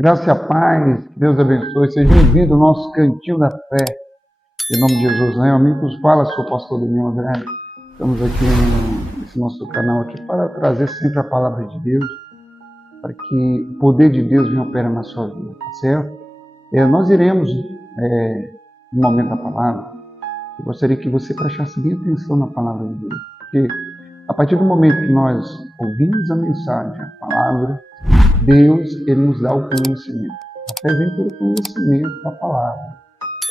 Graça e a paz, que Deus abençoe. Seja bem-vindo ao nosso Cantinho da Fé. Em nome de Jesus, né? Amigo, nos fala, sou o pastor Daniel André. Estamos aqui nesse nosso canal aqui para trazer sempre a palavra de Deus, para que o poder de Deus venha operar na sua vida, tá certo? Nós iremos, no momento da palavra, eu gostaria que você prestasse bem atenção na palavra de Deus, porque a partir do momento que nós ouvimos a mensagem, a palavra, Deus, Ele nos dá o conhecimento. A fé vem pelo conhecimento da palavra.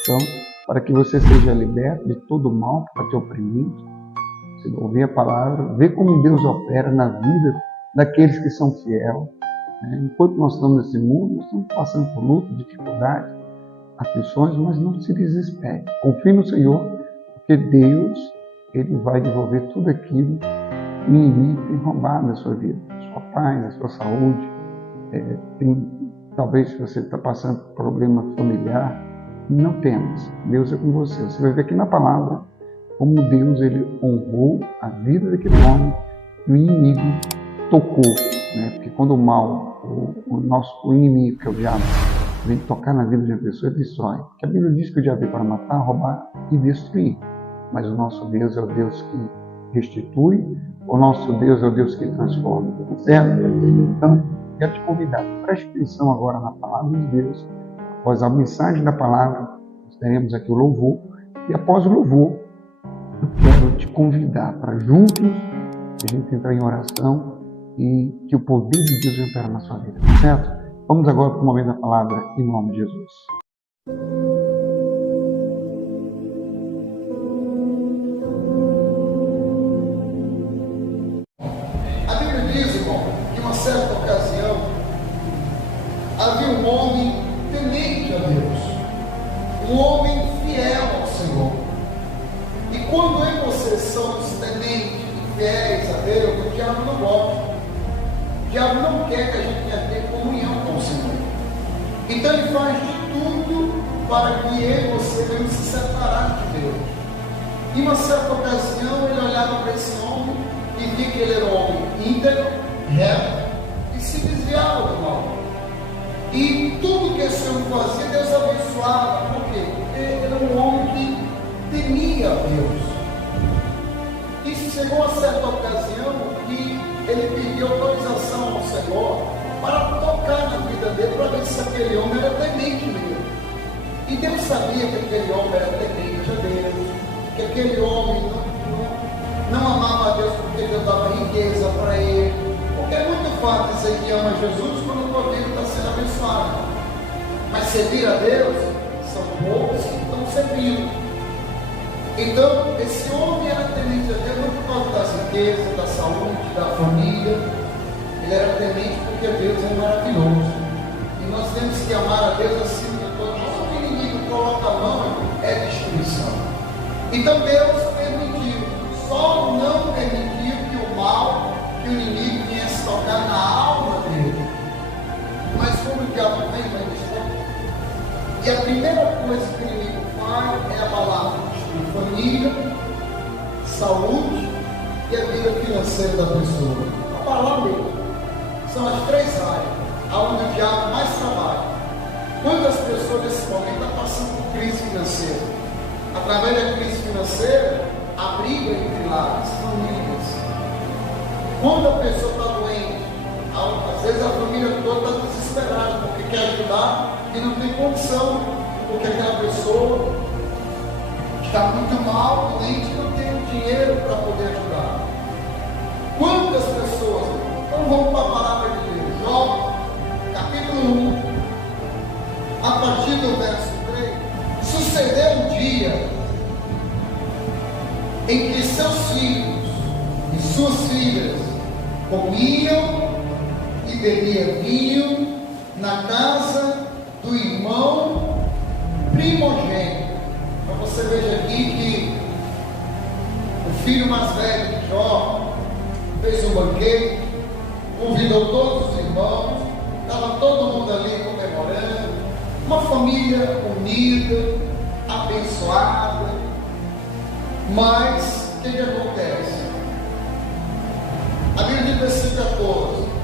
Então, para que você seja liberto de todo mal que está te oprimindo, você ouvir a palavra, ver como Deus opera na vida daqueles que são fiéis. Enquanto nós estamos nesse mundo, nós estamos passando por luta, dificuldades, aflições, mas não se desespere. Confie no Senhor, porque Deus, Ele vai devolver tudo aquilo que o inimigo tem roubado da sua vida, da sua paz, da sua saúde. Talvez você está passando por problema familiar, não temas, Deus é com você. Você vai ver aqui na palavra como Deus ele honrou a vida daquele homem e o inimigo tocou, né? Porque quando o mal, o inimigo, que é o diabo, vem tocar na vida de uma pessoa, ele destrói. Porque a Bíblia diz que o diabo veio para matar, roubar e destruir, mas o nosso Deus é o Deus que restitui, o nosso Deus é o Deus que transforma, certo? Então, quero te convidar, preste atenção agora na palavra de Deus. Após a mensagem da palavra, nós teremos aqui o louvor, e após o louvor, eu quero te convidar para juntos a gente entrar em oração e que o poder de Deus venha operar na sua vida, certo? Vamos agora para o momento da palavra, em nome de Jesus. Havia um homem temente a Deus, um homem fiel ao Senhor. E quando eu e você somos tementes e fiéis a Deus, o diabo não gosta. O diabo não quer que a gente tenha comunhão com o Senhor. Então ele faz de tudo para que eu e você venhamos se separar de Deus. Em uma certa ocasião ele olhava para esse homem e via que ele era um homem íntegro, reto e se desviava do mal. E tudo que esse homem fazia, Deus abençoava. Por quê? Porque ele era um homem que temia a Deus. E chegou a certa ocasião que ele pediu autorização ao Senhor para tocar na vida dele, para ver se aquele homem era temente mesmo. E Deus sabia que aquele homem era temente a Deus, que aquele homem não amava a Deus porque Deus dava riqueza para ele. Porque é muito fácil dizer que ama Jesus quando o tua vida está sendo abençoada. Mas servir a Deus, são poucos que estão servindo. Então, esse homem era temente a Deus não por causa das riquezas, da saúde, da família. Ele era temente porque Deus é maravilhoso. E nós temos que amar a Deus acima de tudo. Mas o que o inimigo coloca a mão é destruição. Então Deus permitiu, só não permitiu que o mal, que o inimigo viesse tocar na alma dele. Mas quando o diabo vem, e a primeira coisa que o inimigo faz é abalar a família, saúde e a vida financeira da pessoa. Abalar mesmo. São as três áreas onde o diabo mais trabalha. Quantas pessoas nesse momento estão passando por crise financeira? Através da crise financeira, a briga entre lares, famílias. Quando a pessoa está doente, às vezes a família toda está desesperada porque quer ajudar e não tem condição, porque aquela pessoa está muito mal, doente, e não tem dinheiro para poder ajudar. Quantas pessoas? Então vamos para a palavra de Deus. Jó, capítulo 1, a partir do verso 3. Sucedeu um dia em que seus filhos e suas filhas comiam e bebiam vinho na casa do irmão primogênito. Então você veja aqui que o filho mais velho de Jó fez um banquete, convidou todos os irmãos, estava todo mundo ali comemorando, uma família unida, abençoada. Mas o que acontece? A Bíblia diz versículo 14,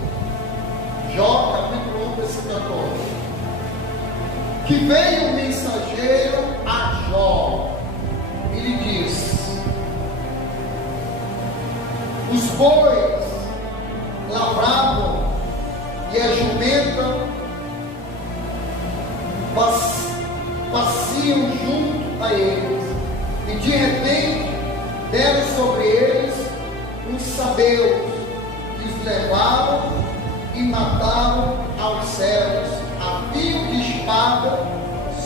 Jó capítulo 1, versículo 14. que veio o mensageiro a Jó e lhe disse: os bois lavravam e a jumenta passeam junto a eles, e de repente deram sobre eles uns sabeus, que os levaram e mataram aos servos a fio de espada.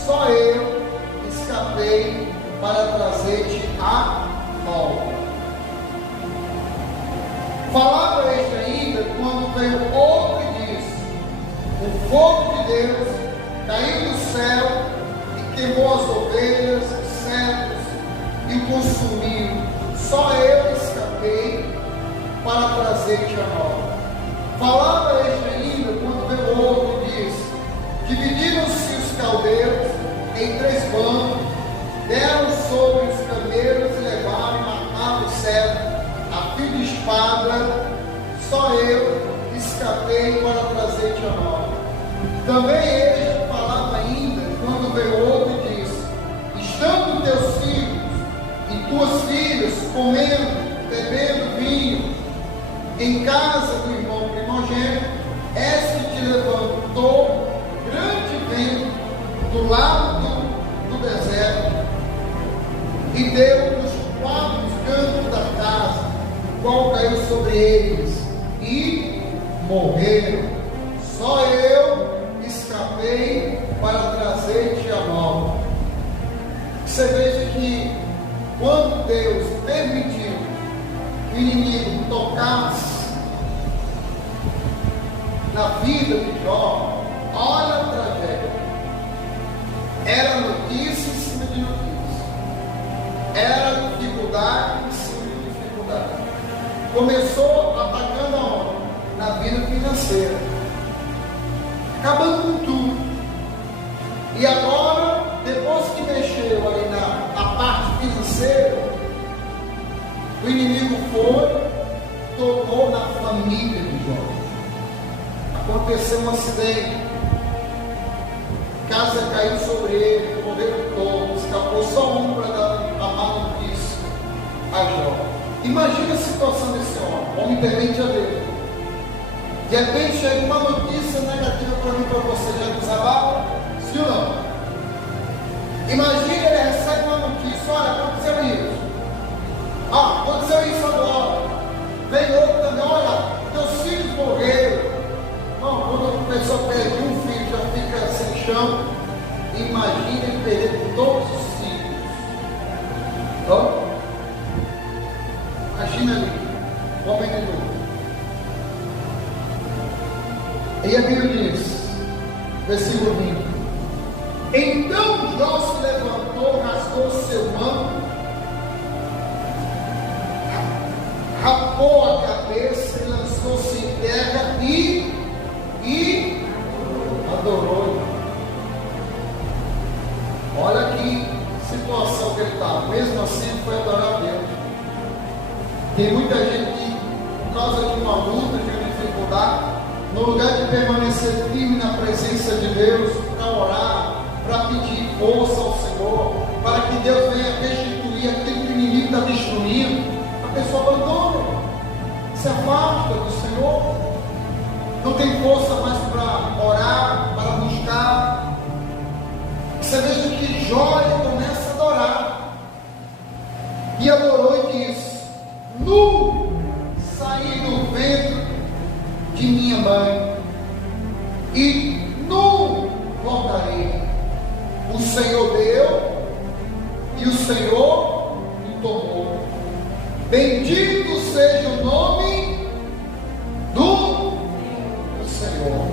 Só eu escapei para trazer-te a volta. Falava este ainda, quando veio outro e disse: o fogo de Deus caiu do céu e queimou as ovelhas, os servos e o consumiu. Só eu escapei para trazer-te a volta. Falava este ainda, quando veio outro e disse: dividiram-se os caldeus em 3 bandos, deram sobre os camelos e levaram e mataram os servos a fio de espada. Só eu escapei para trazer-te a volta. Também este falava ainda, quando veio outro e disse: estando teus filhos e tuas filhas comendo, bebendo vinho em casa do irmão primogênito, és que te levantou grande vento do lado do deserto e deu nos 4 cantos da casa, o qual caiu sobre eles e morreram. Só eu escapei para trazer-te a volta. Você veja que quando Deus permitiu que o inimigo tocasse na vida de Jó, olha a tragédia. Era notícia em cima de notícia. Era dificuldade em cima de dificuldade. Começou atacando aonde? Na vida financeira, acabando com tudo. E agora, depois que mexeu ali na parte financeira, o inimigo tocou na família de Jó. Aconteceu um acidente, casa caiu sobre ele, morreram todos, escapou só um para dar a má notícia a Jó. Imagina a situação desse homem temente a Deus. De repente chega uma notícia negativa para mim, para você, já desabava? Sim ou não? Imagina, ele recebe uma notícia: olha, aconteceu isso. Aconteceu isso agora. Vem outro também: olha, teus filhos morreram. Não, quando a pessoa perde um filho, já fica sem chão. Imagina ele perder todos os filhos. Então, imagina ali, homem de novo. E a Bíblia diz, versículo 20: então Jó se levantou, rasgou seu manto, rapou a cabeça e lançou-se em terra e adorou. Olha que situação que ele estava. Mesmo assim, ele foi adorar a Deus. Tem muita gente que, por causa de uma luta, de uma dificuldade, no lugar de permanecer firme na presença de Deus, para orar, para pedir força ao Senhor, para que Deus venha restituir aquilo que o inimigo está destruindo, a pessoa abandona, se afasta do Senhor, não tem força mais para orar, para buscar. Você veja que Jó começa a adorar, e adorou e disse: nu saí do ventre de minha mãe, e nu voltarei. O Senhor deu, e o Senhor me tomou. Bendito seja o nome do Senhor.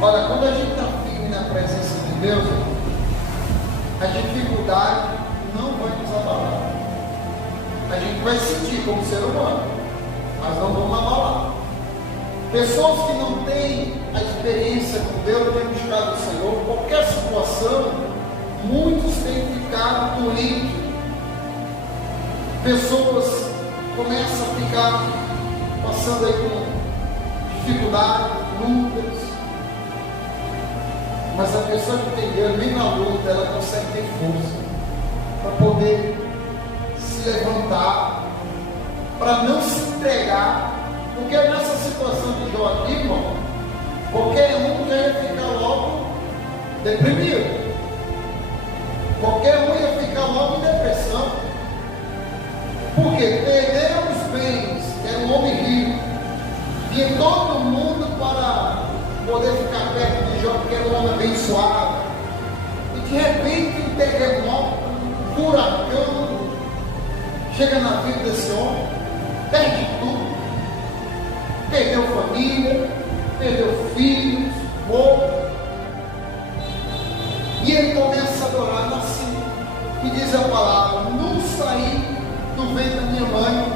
Olha, quando a gente está firme na presença de Deus, a dificuldade não vai nos abalar. A gente vai sentir como ser humano, mas não vamos abalar. Pessoas que não têm a experiência com Deus, têm buscado o Senhor, qualquer situação, muitos têm ficado doentes. Pessoas começam a ficar passando aí com dificuldade, lutas. Mas a pessoa que tem Deus, nem na luta, ela consegue ter força para poder se levantar, para não se entregar. Porque nessa situação de Jó aqui, irmão, qualquer um já ia ficar logo deprimido. Qualquer um ia ficar logo em depressão. Porque perderam os bens, era um homem rico, vinha todo mundo para poder ficar perto de Jó, porque era um homem abençoado. E de repente um terremoto, um furacão, chega na vida desse homem, perde tudo. Perdeu família, perdeu filhos, povo. E ele começa a adorar assim. E diz a palavra: não saí do ventre da minha mãe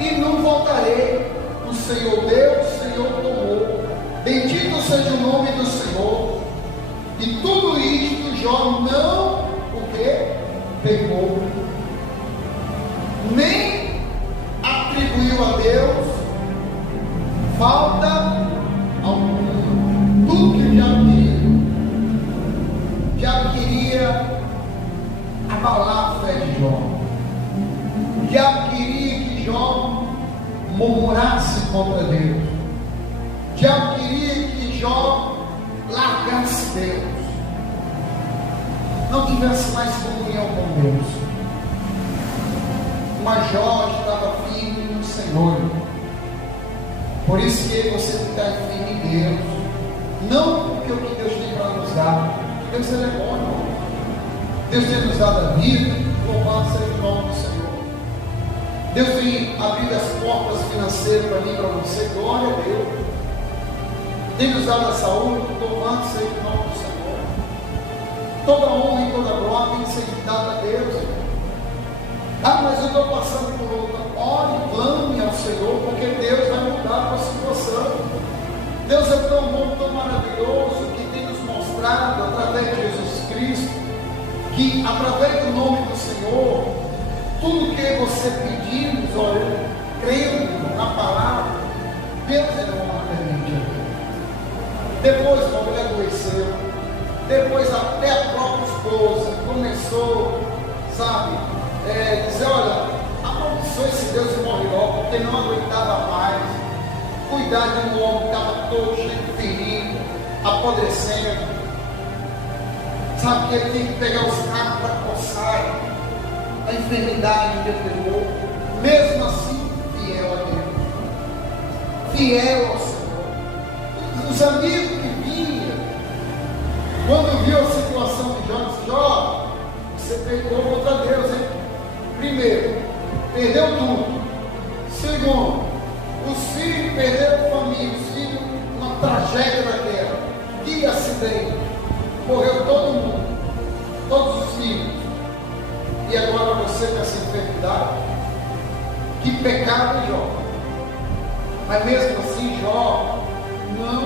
e não voltarei. O Senhor deu, o Senhor tomou. Bendito seja o nome do Senhor. E tudo isto Jó não o que? Pegou. Nem atribuiu a Deus falta alguma. Tudo que já queria abalar a fé de Jó. Já queria que Jó murmurasse contra Deus. Já queria que Jó largasse Deus, não tivesse mais comunhão com Deus. Mas Jó estava firme no Senhor. Por isso que você tem que estar firme em Deus. Não porque o que Deus tem para nos dar. Deus é bom, irmão. Deus tem nos dado a vida. Louvado seja o nome do Senhor. Deus tem abrido as portas financeiras para mim e para você. Glória a Deus. Tem nos dado a saúde. Louvado seja o nome do Senhor. Toda honra e toda glória tem que ser dada a Deus. Ah, mas eu estou passando por outra. Ore, clame ao Senhor, porque Deus vai mudar a tua situação. Deus é tão bom, tão maravilhoso, que tem nos mostrado, através de Jesus Cristo, que através do nome do Senhor, tudo que você pedimos, olha, crendo na palavra, Deus é bom permite. Depois a mulher adoeceu, depois até a própria esposa começou, sabe, dizer: olha, amaldiçoa esse Deus e morre logo, porque não aguentava mais. Cuidar de um homem que estava todo cheio de ferida, apodrecendo. Sabe que ele tem que pegar os racos para coçar. A enfermidade que ele pegou. Mesmo assim, fiel a Deus. Fiel ao Senhor. Os amigos que vinham, quando viu a situação de Jó, disse: Jó, você pecou contra Deus, hein? Primeiro, perdeu tudo. Segundo, os filhos perderam família, os filhos, uma tragédia da guerra. Que acidente! Morreu todo mundo, todos os filhos. E agora você com essa enfermidade? Que pecado, Jó! Mas mesmo assim, Jó não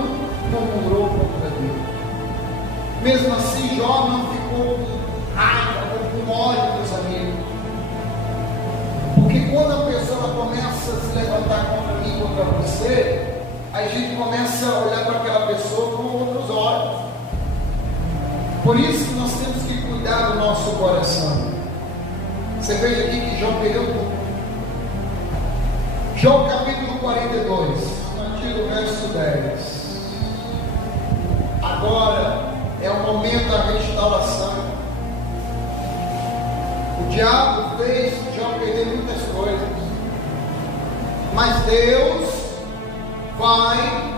murmurou contra Deus. Mesmo assim, Jó não ficou com raiva ou com ódio dos amigos. Porque quando a pessoa começa a se levantar contra mim, contra você, a gente começa a olhar para aquela pessoa com outros olhos. Por isso que nós temos que cuidar do nosso coração. Você veja aqui que Jó perdeu tudo. Jó capítulo 42, a partir do verso 10. Agora é o momento da restauração. O diabo fez Jó perder muitas coisas, mas Deus vai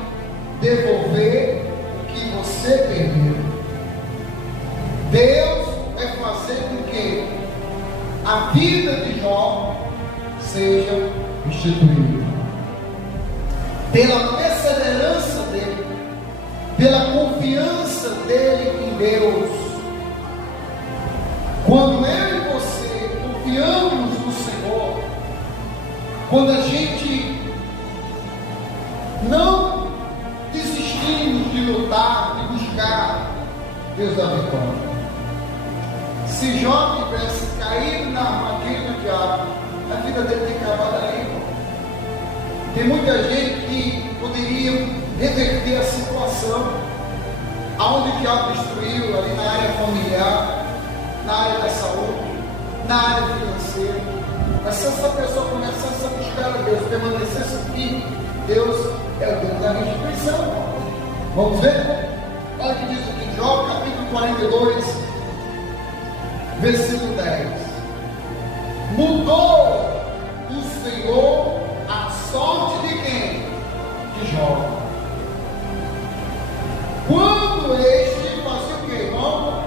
devolver o que você perdeu. Deus vai fazer com que a vida de Jó seja restituída pela perseverança dele, pela confiança dele em Deus. Quando eu e você confiamos no Senhor, quando a gente não desistimos de lutar, de buscar, Deus dá vitória. Se Jó tivesse caído na armadilha do diabo, a vida dele tem acabado ali, irmão. Tem muita gente que poderia reverter a situação. aonde o diabo destruiu, ali na área familiar, na área da saúde, na área financeira. Mas se essa pessoa começasse a buscar a Deus, permanecesse firme, Deus é o Deus da restituição. Vamos ver? Olha o que diz aqui, Jó capítulo 42, versículo 10. Mudou o Senhor a sorte de quem? De Jó. Quando este fazia o que, irmão?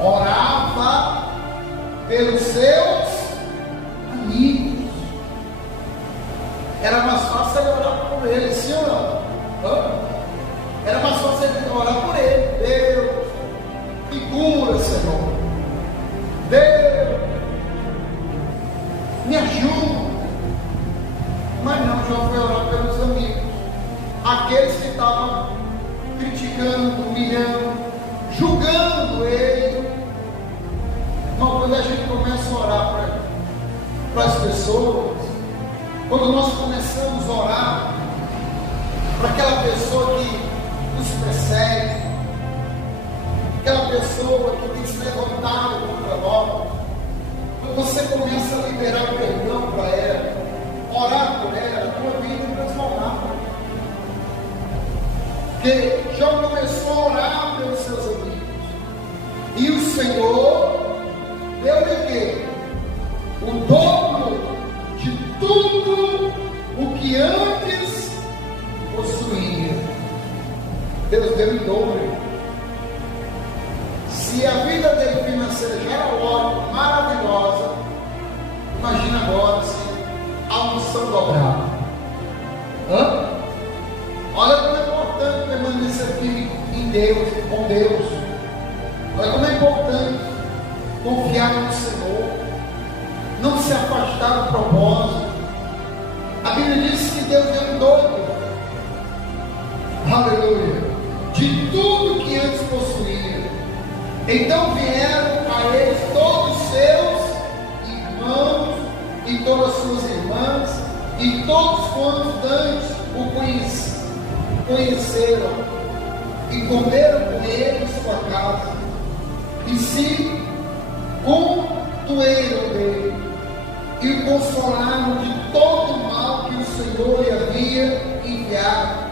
Orava pelos seus amigos. Era mais fácil ele orar por ele, sim ou não? Era mais fácil ele orar por ele. Deus, me cura, Senhor. Deus, me ajuda. Mas não, Jó foi orar pelos amigos, aqueles que estavam criticando, humilhando, julgando ele. Mas quando a gente começa a orar para as pessoas, quando nós começamos a orar para aquela pessoa que nos persegue, aquela pessoa que tem se levantado contra nós, quando você começa a liberar o perdão para ela, orar por ela, a tua vida é transformada. Porque Jó começou a orar pelos seus amigos, e o Senhor deu-lhe o quê? O dobro de tudo o que antes possuía. Deus deu em dobro. Se a vida dele financeira já era maravilhosa, imagina agora se a unção dobrada. Olha como é importante permanecer firme em Deus, com Deus. Olha como é importante confiar no Senhor, não se afastar do propósito. A Bíblia diz que Deus deu em dobro, aleluia, de tudo que antes possuía. Então vieram a eles todos os seus irmãos e todas as suas irmãs, e todos quantos antes o conheceram, e comeram com ele em sua casa, e se condoeram dele, e o consolaram de todo o mal que o Senhor lhe havia enviado.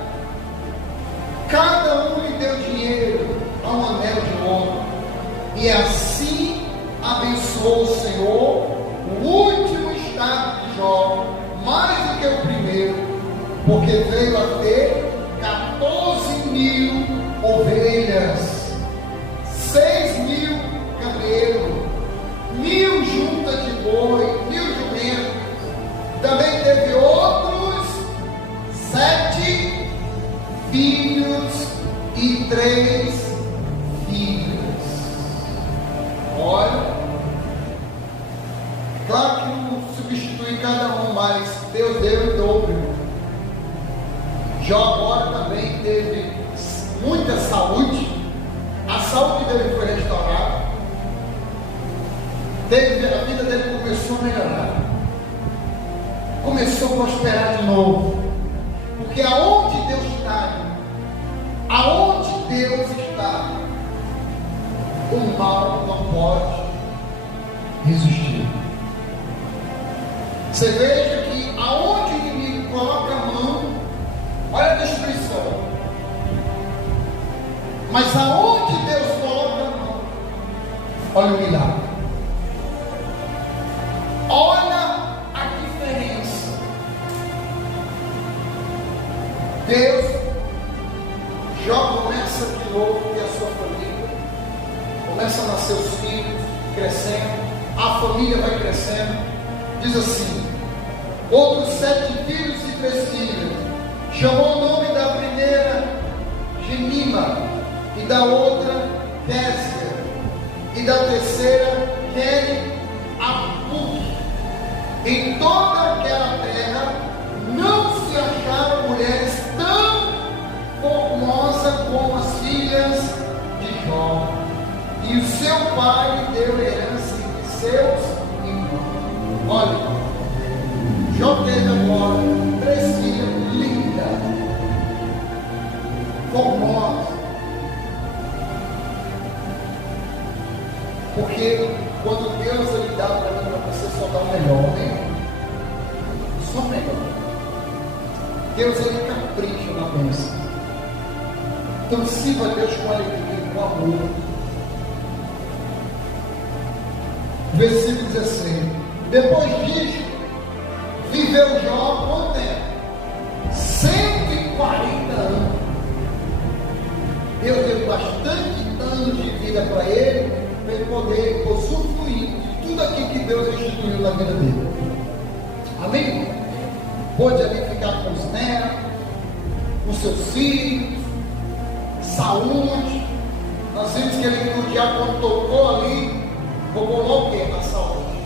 Cada um lhe deu dinheiro a um anel de ouro, e assim abençoou o Senhor o último estado de Jó, mais do que o primeiro, porque veio a ter 14.000 ovelhas, 6.000 camelos, 1.000 juntas de boi, 1.000 jumentos. Também teve outros 7 filhos e 3 filhas. Olha, claro que não substitui cada um, mas Deus deu em dobro. Jó agora também teve muita saúde, a saúde dele foi restaurada, a vida dele começou a melhorar, começou a prosperar de novo, porque aonde Deus está, o mal não pode resistir. Você veja que aonde o inimigo coloca a mão, olha a destruição. Mas aonde Deus coloca a mão, olha o milagre. Olha a diferença. Deus, Jó começa de novo e a sua família, começa a nascer os filhos, crescendo, a família vai crescendo. Diz assim: outros 7 filhos e 3 filhas. Chamou o nome da primeira Gemima, e da outra Késia, e da terceira Kene-Apuk. Em toda aquela terra não se acharam mulheres tão formosas como as filhas de Jó. E o seu pai lhe deu herança entre seus irmãos. Olha, Jó teve agora 3 filhas lindas, formosas, Porque quando Deus ele dá para mim, para você, só dá o melhor, né? Só o melhor. Deus ele capricha na bênção. Então sirva a Deus com alegria, com amor. Versículo 16. Depois disso, viveu Jó quanto tempo? 140 anos. Deus deu bastante anos de vida para ele poder usufruir de tudo aquilo que Deus instituiu na vida dele. Amém? Pôde ali ficar com os netos, com seus filhos, saúde. Nós vimos que ele, o diabo, quando tocou ali, roubou o quê? A saúde.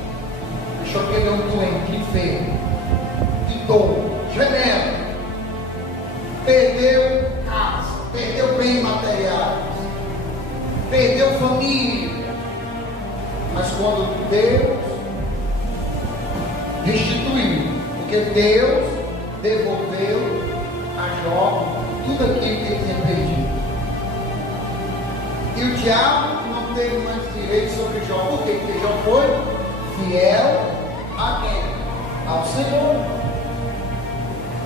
Deixou que ele é um doente, enfermo, de dor, gemendo. Perdeu casa, perdeu bens materiais, perdeu família. Mas quando Deus restituiu, porque Deus devolveu a Jó tudo aquilo que ele tinha perdido. E o diabo não teve mais direito sobre Jó. Por quê? Porque Jó foi fiel a quem? Ao Senhor.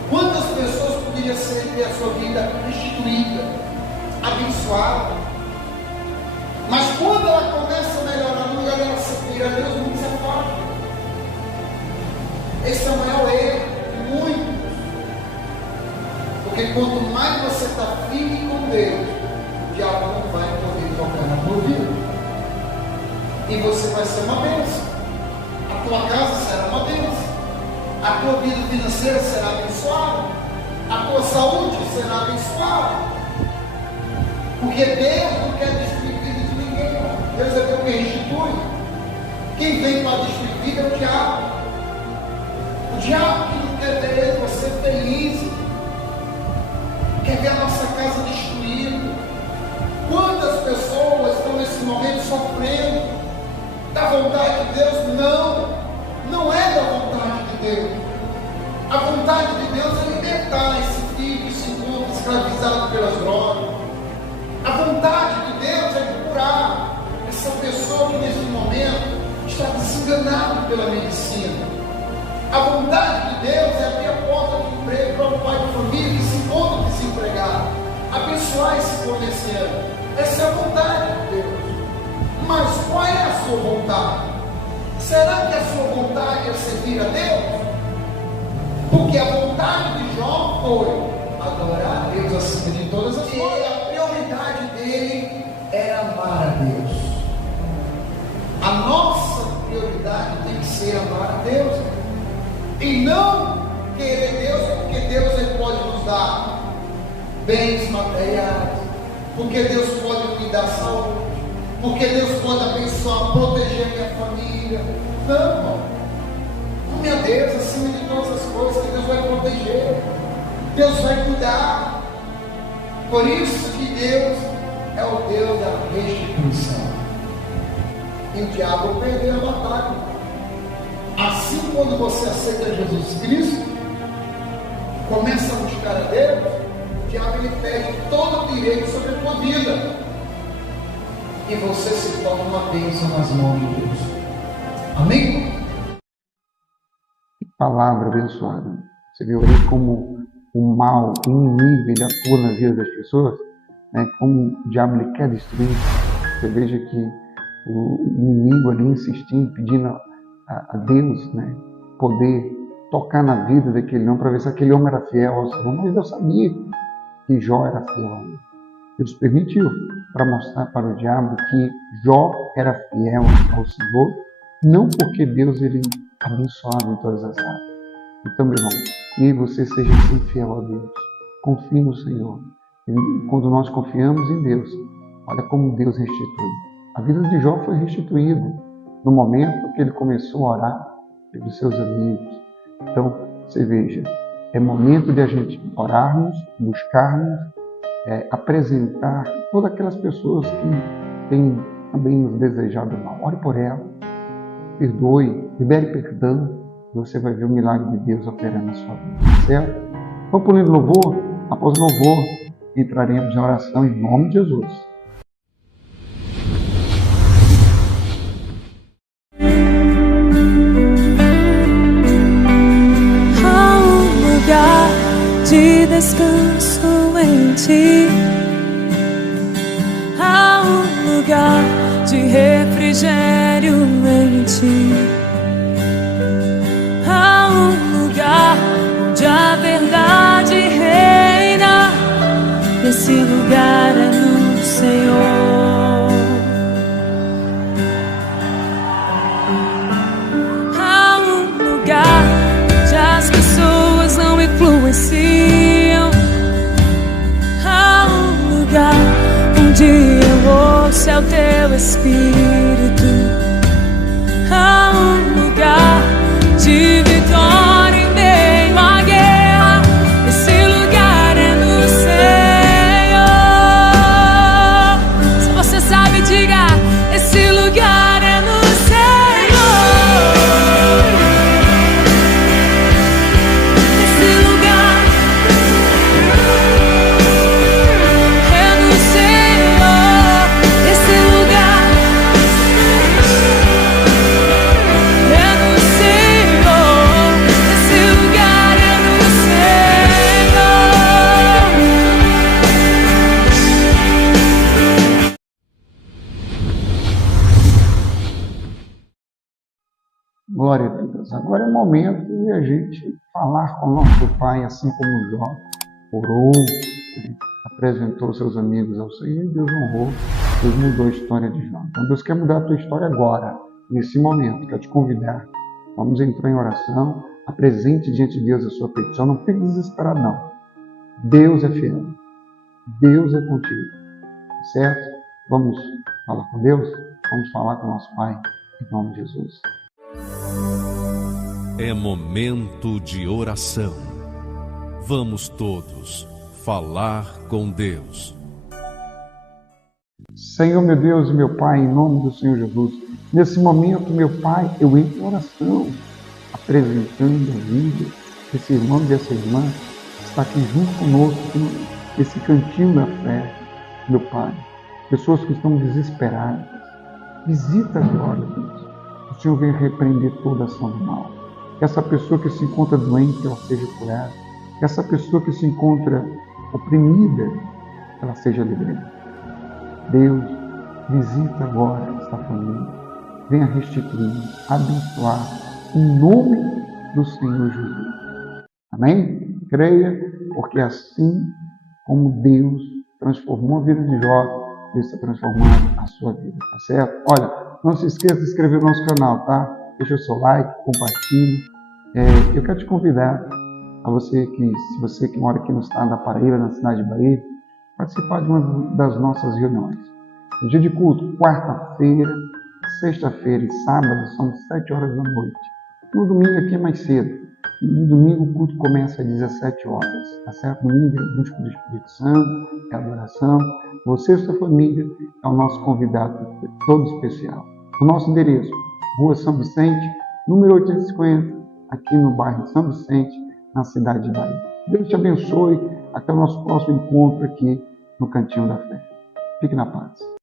Quantas pessoas poderiam ter a sua vida restituída, abençoada? Mas quando ela começa a melhorar, no lugar dela servir a Deus, muito se afasta. Esse é o maior erro de muitos. Porque quanto mais você está firme com Deus, o diabo não vai poder tocar na tua vida. E você vai ser uma bênção. A tua casa será uma bênção. A tua vida financeira será abençoada. A tua saúde será abençoada. Porque Deus não quer destruir a vida de ninguém. Deus é Deus que restitui. Quem vem para destruir a vida é o diabo. O diabo que não quer ver você feliz. Quer ver a nossa casa destruída. Quantas pessoas estão nesse momento sofrendo da vontade de Deus? Não é da vontade de Deus. A vontade de Deus é libertar esse filho que se encontra escravizado pelas drogas. A vontade de Deus é curar essa pessoa que nesse momento está desenganada pela medicina. A vontade de Deus é abrir a porta de emprego para o pai de família que se encontra desempregado. Abençoar esse comerciante. Essa é a vontade de Deus. Mas qual é a sua vontade? Será que a sua vontade é servir a Deus? Porque a vontade de Jó foi adorar a Deus acima de todas as coisas. E a prioridade dele era amar a Deus. A nossa prioridade tem que ser amar a Deus. E não querer Deus, porque Deus ele pode nos dar bens materiais, porque Deus pode me dar saúde, porque Deus pode abençoar, proteger a minha família. Não, ame a Deus acima de todas as coisas, que Deus vai proteger, Deus vai cuidar. Por isso que Deus é o Deus da restituição. E o diabo perdeu a batalha. Assim, quando você aceita Jesus Cristo, começa a buscar a Deus, o diabo ele perde todo o direito sobre a tua vida. E você se torna uma bênção nas mãos de Deus. Amém? Palavra abençoada. Você viu aí como o mal, o inimigo, ele atua na vida das pessoas, né? Como o diabo ele quer destruir. Você veja que o inimigo ali insistindo, pedindo a Deus, né, poder tocar na vida daquele homem para ver se aquele homem era fiel ao Senhor. Mas Deus sabia que Jó era fiel a Deus. Deus permitiu para mostrar para o diabo que Jó era fiel ao Senhor, não porque Deus ele abençoava em todas as áreas. Então, meu irmão, que você seja assim fiel a Deus. Confie no Senhor. E quando nós confiamos em Deus, olha como Deus restitui. A vida de Jó foi restituída no momento que ele começou a orar pelos seus amigos. Então, você veja, é momento de a gente orarmos, buscarmos, apresentar todas aquelas pessoas que têm também nos desejado mal. Ore por elas, perdoe, libere perdão, e você vai ver o milagre de Deus operando na sua vida. Certo? Vamos para o livro louvor. Após o louvor, entraremos em oração em nome de Jesus. de descanso em ti. Há um lugar de refrigério em ti. Há um lugar onde a verdade reina. Esse lugar é no Senhor. Há um lugar onde as pessoas não influenciam. Há um lugar onde eu ouço é o teu Espírito. Há um lugar de vitória em meio à guerra. Esse lugar é no Senhor. Se você sabe, diga: esse lugar é no Senhor. Esse lugar é no Senhor. Esse lugar é no Senhor. Esse lugar é no Senhor. Glória a Deus. Agora é momento de a gente falar com o nosso Pai, assim como Jó orou, né? Apresentou seus amigos ao Senhor e Deus honrou, Deus mudou a história de Jó. Então Deus quer mudar a tua história agora, nesse momento. Quer te convidar. Vamos entrar em oração. Apresente diante de Deus a sua petição. Não fique desesperado, não. Deus é fiel. Deus é contigo. Certo? Vamos falar com Deus? Vamos falar com o nosso Pai, em nome de Jesus. É momento de oração. Vamos todos falar com Deus. Senhor, meu Deus e meu Pai, em nome do Senhor Jesus, nesse momento, meu Pai, eu entro em oração, apresentando a vida desse irmão e dessa irmã que está aqui junto conosco, nesse cantinho da fé, meu Pai. Pessoas que estão desesperadas. Visita agora, Deus. O Senhor vem repreender toda ação do mal. Que essa pessoa que se encontra doente, ela seja curada. Que essa pessoa que se encontra oprimida, ela seja liberada. Deus, visita agora esta família. Venha restituir, abençoar, em nome do Senhor Jesus. Amém? Creia, porque assim como Deus transformou a vida de Jó, Deus está transformando a sua vida, tá certo? Olha, não se esqueça de se inscrever no nosso canal, tá? Deixa o seu like, compartilhe. Eu quero te convidar a você se você que mora aqui no estado da Paraíba, na cidade de Bahia, participar de uma das nossas reuniões. No dia de culto, quarta-feira, sexta-feira e sábado, são 7 horas da noite. No domingo aqui é mais cedo. No domingo o culto começa às 17 horas, tá certo? Domingo é busca do Espírito Santo, é adoração. Você e sua família é o nosso convidado todo especial. O nosso endereço, Rua São Vicente, número 850, aqui no bairro São Vicente, na cidade de Bahia. Deus te abençoe. Até o nosso próximo encontro aqui no Cantinho da Fé. Fique na paz.